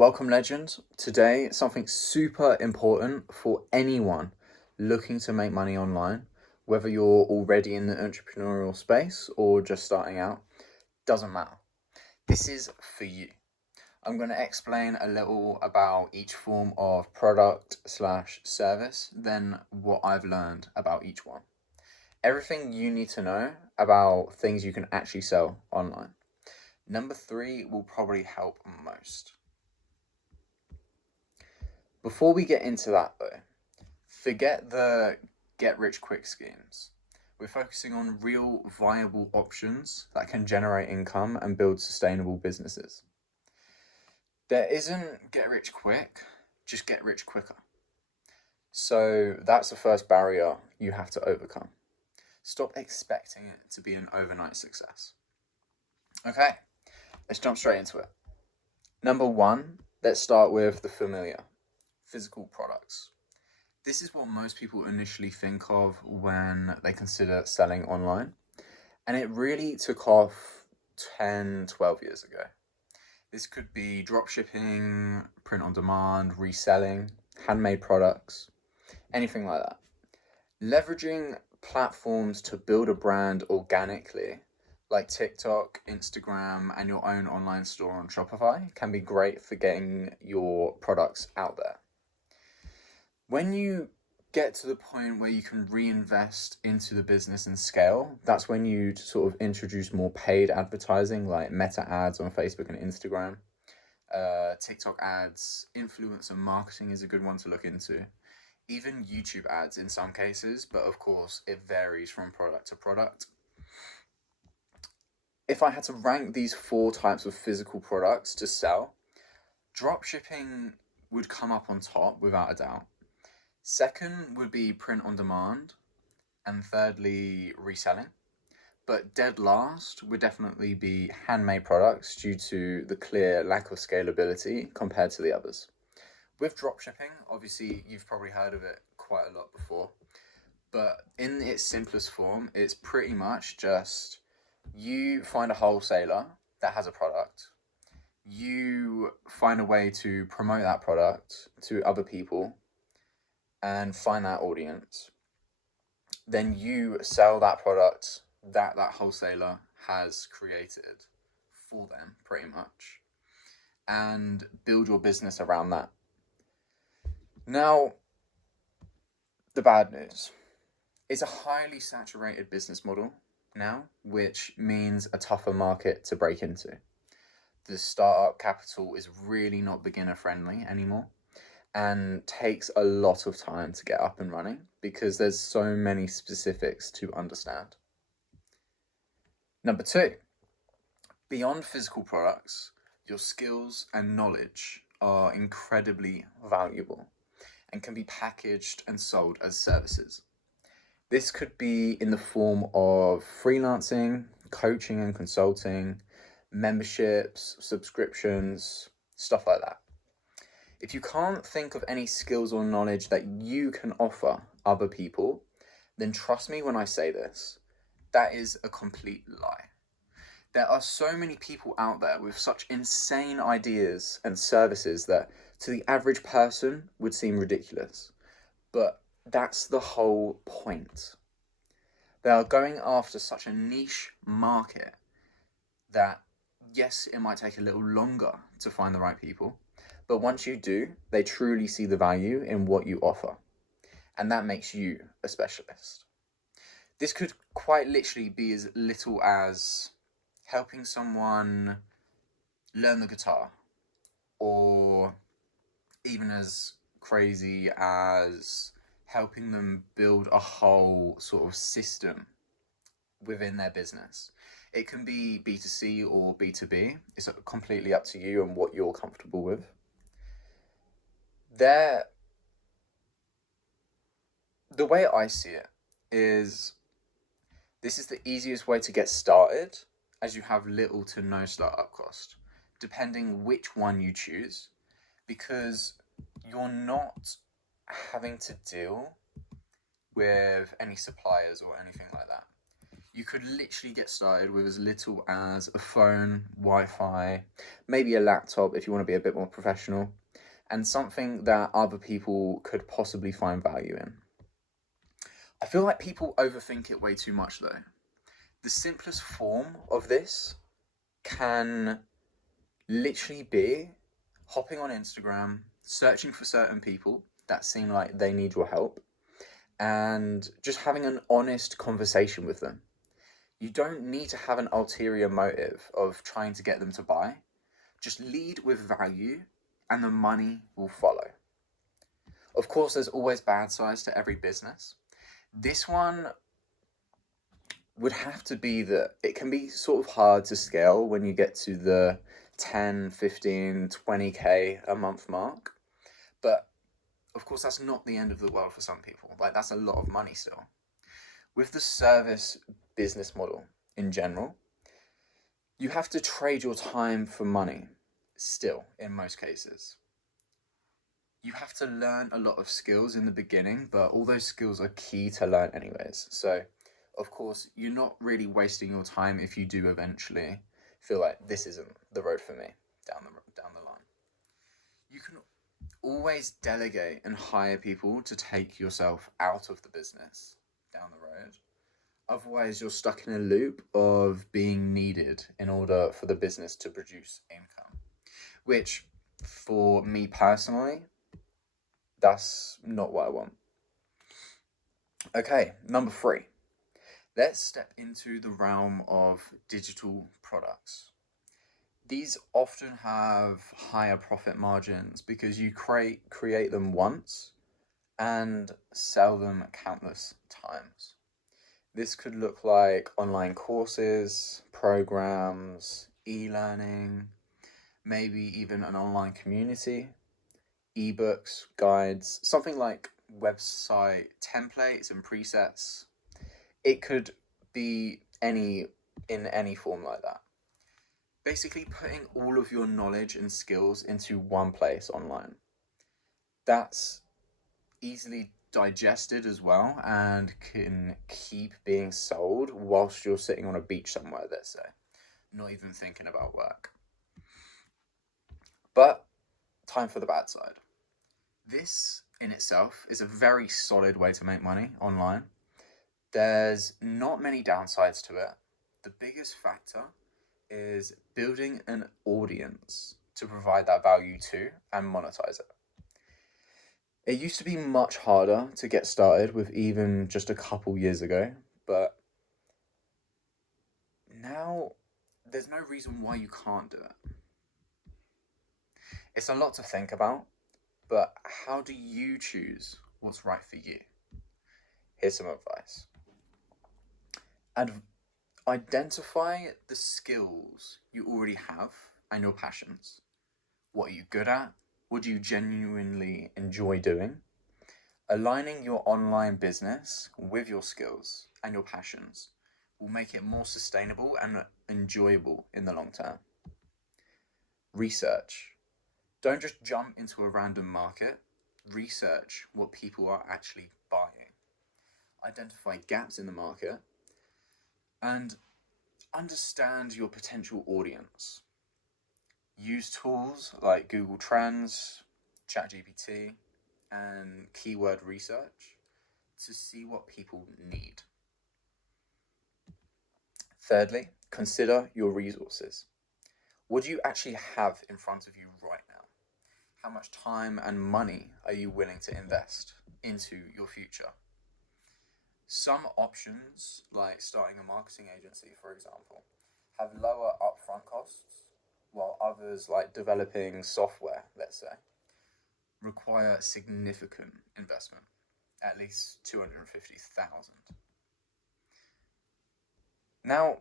Welcome, legends. Today, something super important for anyone looking to make money online, whether you're already in the entrepreneurial space or just starting out, doesn't matter. This is for you. I'm going to explain a little about each form of product/service, then what I've learned about each one. Everything you need to know about things you can actually sell online. Number 3 will probably help most. Before we get into that though, forget the get rich quick schemes. We're focusing on real viable options that can generate income and build sustainable businesses. There isn't get rich quick, just get rich quicker. So that's the first barrier you have to overcome. Stop expecting it to be an overnight success. Okay, let's jump straight into it. Number 1, let's start with the familiar. Physical products. This is what most people initially think of when they consider selling online, and it really took off 10, 12 years ago. This could be dropshipping, print on demand, reselling, handmade products, anything like that. Leveraging platforms to build a brand organically, like TikTok, Instagram, and your own online store on Shopify, can be great for getting your products out there. When you get to the point where you can reinvest into the business and scale, that's when you sort of introduce more paid advertising like meta ads on Facebook and Instagram. TikTok ads, influencer marketing is a good one to look into. Even YouTube ads in some cases, but of course it varies from product to product. If I had to rank these 4 types of physical products to sell, dropshipping would come up on top without a doubt. Second would be print on demand, and thirdly, reselling. But dead last would definitely be handmade products due to the clear lack of scalability compared to the others. With dropshipping, obviously you've probably heard of it quite a lot before, but in its simplest form, it's pretty much just you find a wholesaler that has a product, you find a way to promote that product to other people and find that audience, then you sell that product that wholesaler has created for them, pretty much, and build your business around that. Now, the bad news. It's a highly saturated business model now, which means a tougher market to break into. The startup capital is really not beginner friendly anymore, and takes a lot of time to get up and running because there's so many specifics to understand. Number 2, beyond physical products, your skills and knowledge are incredibly valuable and can be packaged and sold as services. This could be in the form of freelancing, coaching and consulting, memberships, subscriptions, stuff like that. If you can't think of any skills or knowledge that you can offer other people, then trust me when I say this, that is a complete lie. There are so many people out there with such insane ideas and services that to the average person would seem ridiculous. But that's the whole point. They are going after such a niche market that, yes, it might take a little longer to find the right people, but once you do, they truly see the value in what you offer. And that makes you a specialist. This could quite literally be as little as helping someone learn the guitar, or even as crazy as helping them build a whole sort of system within their business. It can be B2C or B2B. It's completely up to you and what you're comfortable with. The way I see it is this is the easiest way to get started, as you have little to no startup cost, depending which one you choose, because you're not having to deal with any suppliers or anything like that. You could literally get started with as little as a phone, Wi-Fi, maybe a laptop if you want to be a bit more professional, and something that other people could possibly find value in. I feel like people overthink it way too much though. The simplest form of this can literally be hopping on Instagram, searching for certain people that seem like they need your help, and just having an honest conversation with them. You don't need to have an ulterior motive of trying to get them to buy. Just lead with value and the money will follow. Of course, there's always bad sides to every business. This one would have to be that it can be sort of hard to scale when you get to the 10, 15, 20K a month mark. But of course, that's not the end of the world for some people. Like, that's a lot of money still. With the service business model in general, you have to trade your time for money still in most cases. You have to learn a lot of skills in the beginning, but all those skills are key to learn anyways. So, of course, you're not really wasting your time if you do eventually feel like this isn't the road for me down the line. You can always delegate and hire people to take yourself out of the business down the road. Otherwise, you're stuck in a loop of being needed in order for the business to produce income, which for me personally, that's not what I want. Okay, number 3. Let's step into the realm of digital products. These often have higher profit margins because you create them once and sell them countless times. This could look like online courses, programs, e-learning, maybe even an online community, ebooks, guides, something like website templates and presets. It could be in any form like that. Basically putting all of your knowledge and skills into one place online. That's easily digested as well and can keep being sold whilst you're sitting on a beach somewhere, let's say, not even thinking about work. But time for the bad side. This in itself is a very solid way to make money online. There's not many downsides to it. The biggest factor is building an audience to provide that value to and monetize it. It used to be much harder to get started with even just a couple years ago, but now there's no reason why you can't do it. It's a lot to think about, but how do you choose what's right for you? Here's some advice. Identify the skills you already have and your passions. What are you good at? What do you genuinely enjoy doing? Aligning your online business with your skills and your passions will make it more sustainable and enjoyable in the long term. Research. Don't just jump into a random market. Research what people are actually buying. Identify gaps in the market and understand your potential audience. Use tools like Google Trends, ChatGPT, and keyword research to see what people need. Thirdly, consider your resources. What do you actually have in front of you right now? How much time and money are you willing to invest into your future? Some options, like starting a marketing agency, for example, have lower upfront costs, while others, like developing software, let's say, require significant investment, at least 250,000. Now,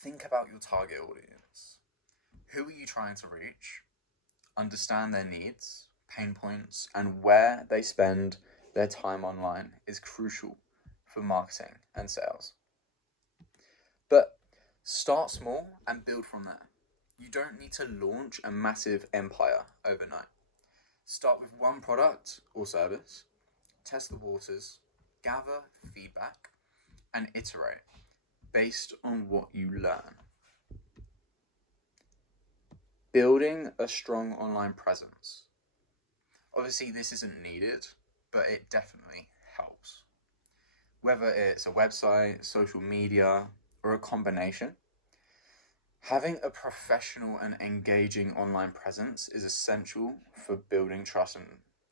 think about your target audience. Who are you trying to reach? Understand their needs, pain points, and where they spend their time online is crucial for marketing and sales. But start small and build from there. You don't need to launch a massive empire overnight. Start with one product or service, test the waters, gather feedback, and iterate. based on what you learn. Building a strong online presence. Obviously, this isn't needed, but it definitely helps. Whether it's a website, social media, or a combination, having a professional and engaging online presence is essential for building trust and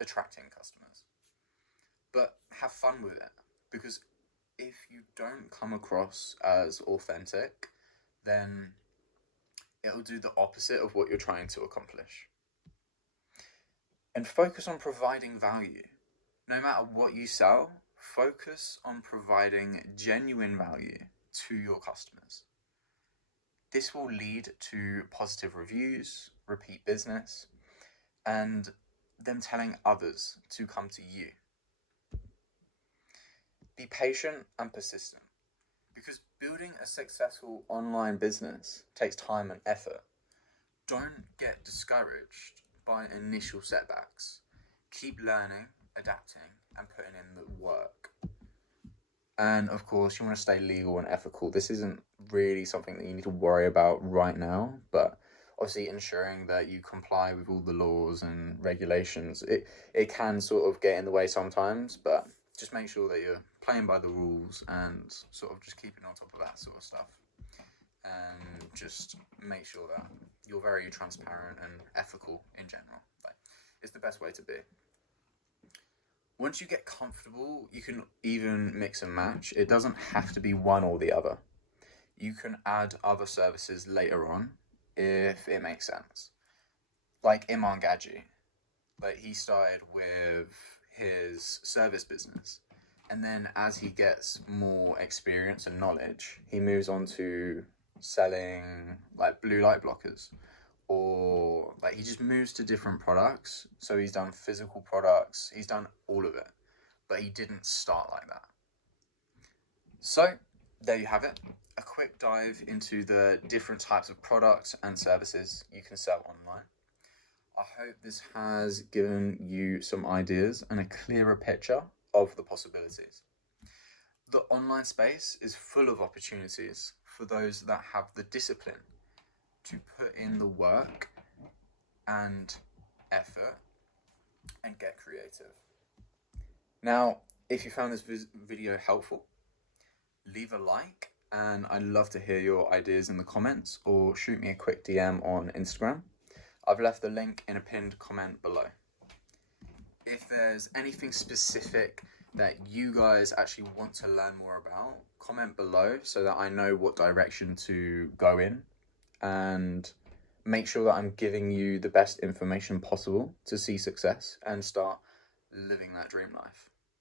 attracting customers. But have fun with it, because if you don't come across as authentic, then it'll do the opposite of what you're trying to accomplish. And focus on providing value. No matter what you sell, focus on providing genuine value to your customers. This will lead to positive reviews, repeat business, and them telling others to come to you. Be patient and persistent, because building a successful online business takes time and effort. Don't get discouraged by initial setbacks. Keep learning, adapting, and putting in the work. And of course, you want to stay legal and ethical. This isn't really something that you need to worry about right now, but obviously ensuring that you comply with all the laws and regulations, it can sort of get in the way sometimes, but just make sure that you're playing by the rules and sort of just keeping on top of that sort of stuff. And just make sure that you're very transparent and ethical in general. Like, it's the best way to be. Once you get comfortable, you can even mix and match. It doesn't have to be one or the other. You can add other services later on if it makes sense. Like Iman Gadji, like he started with his service business, and then as he gets more experience and knowledge, he moves on to selling like blue light blockers, or like he just moves to different products. So he's done physical products, he's done all of it, but he didn't start like that. So there you have it, a quick dive into the different types of products and services you can sell online. I hope this has given you some ideas and a clearer picture of the possibilities. The online space is full of opportunities for those that have the discipline to put in the work and effort and get creative. Now, if you found this video helpful, leave a like, and I'd love to hear your ideas in the comments, or shoot me a quick DM on Instagram. I've left the link in a pinned comment below. If there's anything specific that you guys actually want to learn more about, comment below so that I know what direction to go in, and make sure that I'm giving you the best information possible to see success and start living that dream life.